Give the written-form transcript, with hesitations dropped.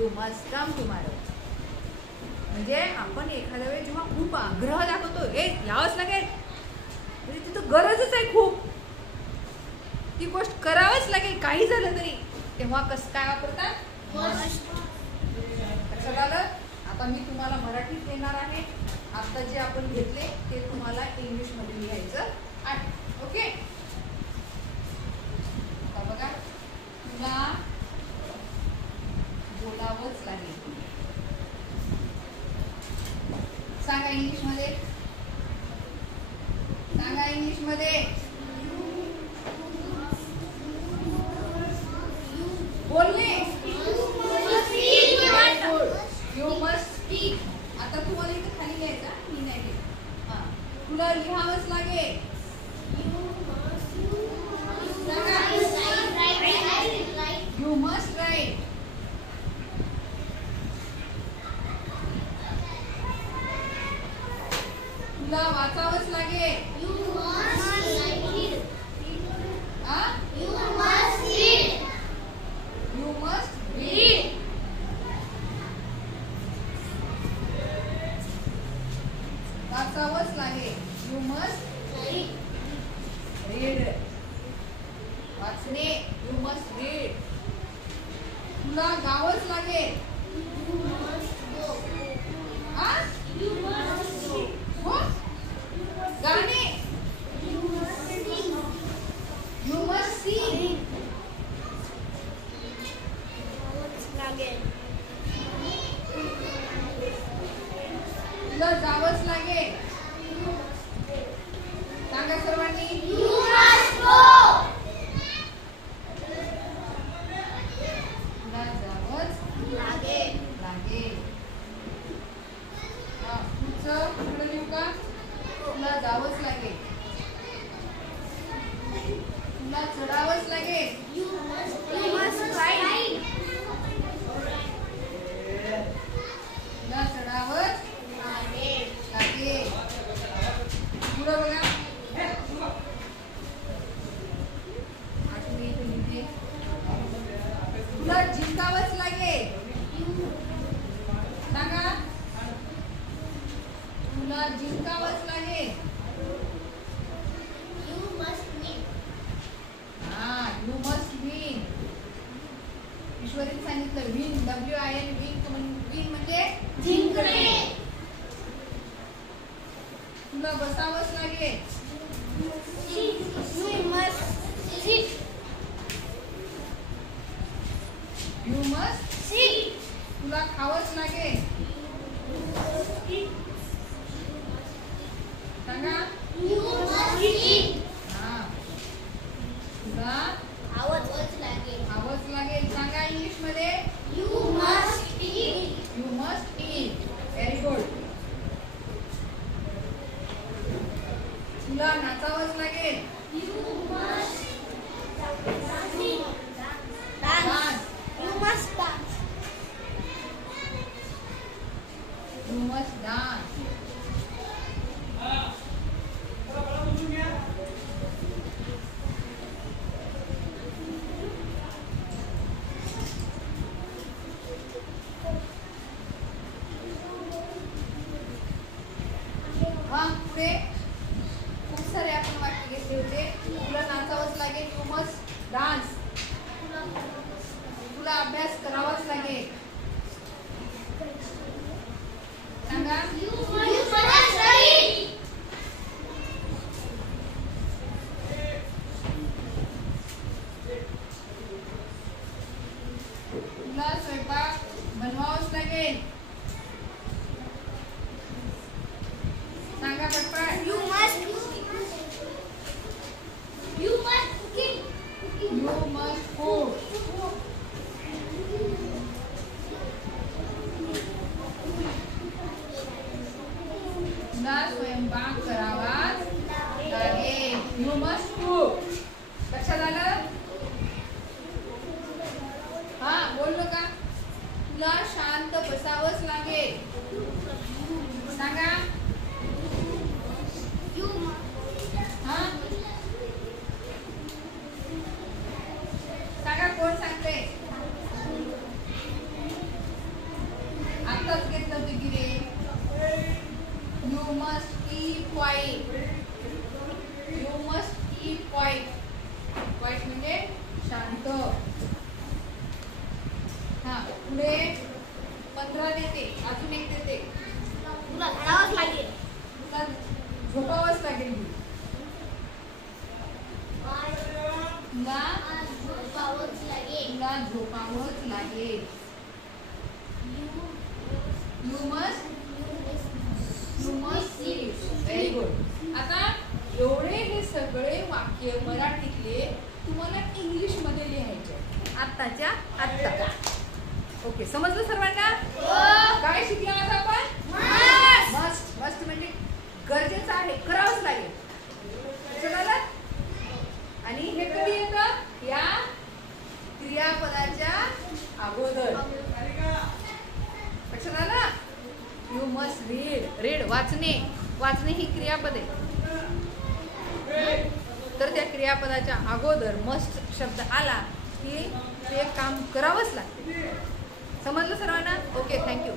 You must come tomorrow. म्हणजे आपण एखाद्या वेळी जेव्हा खूप आग्रह दाखवतो हे यावंच लागेल म्हणजे तिथं गरजच आहे खूप ती गोष्ट करावंच लागेल काही झालं तरी तेव्हा कसं काय वापरतात मस्ट. लक्षात आलं. आता मी तुम्हाला मराठीत देणार आहे. आता जे आपण घेतले ते तुम्हाला इंग्लिश मध्ये लिहायचं आहे. ओके. आता बघा तुला बोलावंच लागेल. सांगा इंग्लिश मध्ये. सांगा इंग्लिश मध्ये. बोलणे. You must speak. आता तुम्हाला इथे खाली लिहायचा मी नाही लिहित. तुला लिहावंच लागेल. You must write. तुला वाचावंच लागेल. You must read. You must read. वाचावंच लागेल. You must read. वाचणे. You must read. तुला गावंच लागेल. गाणे. You must sing. तुला जावंच लागेल. सांगा सर्वांनी. तुला जावंच लागेल. पुढचं पुढे लिहू का. तुला जावंच लागेल. तुला चढावंच लागेल. तुला चढावंच लागेल. पुढं बघा. आठवी इथे लिहिते. तुला जिंकावंच लागेल. सांगा. तुला जिंकावंच लागेल. You must win. ईश्वरीने सांगितलं विन. WIN विन म्हणजे जिंकणे. तुला बसावंच लागेल. You must sit. तुला खावंच लागेल. सांगा. You must eat. तुला खावंच लागेल. सांगा इंग्लिश मध्ये. You must eat. You must eat. Very good. तुला नाचावंच लागेल. You must dance. You must dance. You must dance. पुढे खूप सारे आपण वाक्य घेतले होते. तुला नाचावंच लागेल. You must dance. तुला अभ्यास करावाच लागेल. सांगा. तुला स्वयंपाक बनवावाच लागेल. सांगा पटपट. You must cook. तुला स्वयंपाक करावाच लागेल. You must cook. लक्षात आलं. बोललो का. तुला शांत बसावंच लागेल. सांगा. शांत. हा पुढे 15 देते, अजून एक देते. तुला धरावंच लागेल. तुला झोपावंच लागेल. तुला झोपावंच लागेल. तुला झोपावंच लागेल. You must sleep. Very good. आता एवढे हे सगळे वाक्य मराठीतले तुम्हाला इंग्लिश मध्ये लिहायचे आत्ताच्या आत्ता. ओके, समजलं सर्वांना? काय शिकलो आज आपण? मस्ट. मस्ट म्हणजे गरजेचं आहे, करावंच लागेल. समजलं? आणि हे कधी येतं? या क्रियापदाच्या अगोदर. लक्षात आलं? You must read. रीड वाचणे. वाचणे ही क्रियापद आहे. तर त्या क्रियापदाच्या अगोदर मस्ट शब्द आला की ते काम करावंच लागते. समजलं सर्वांना? Okay, thank you.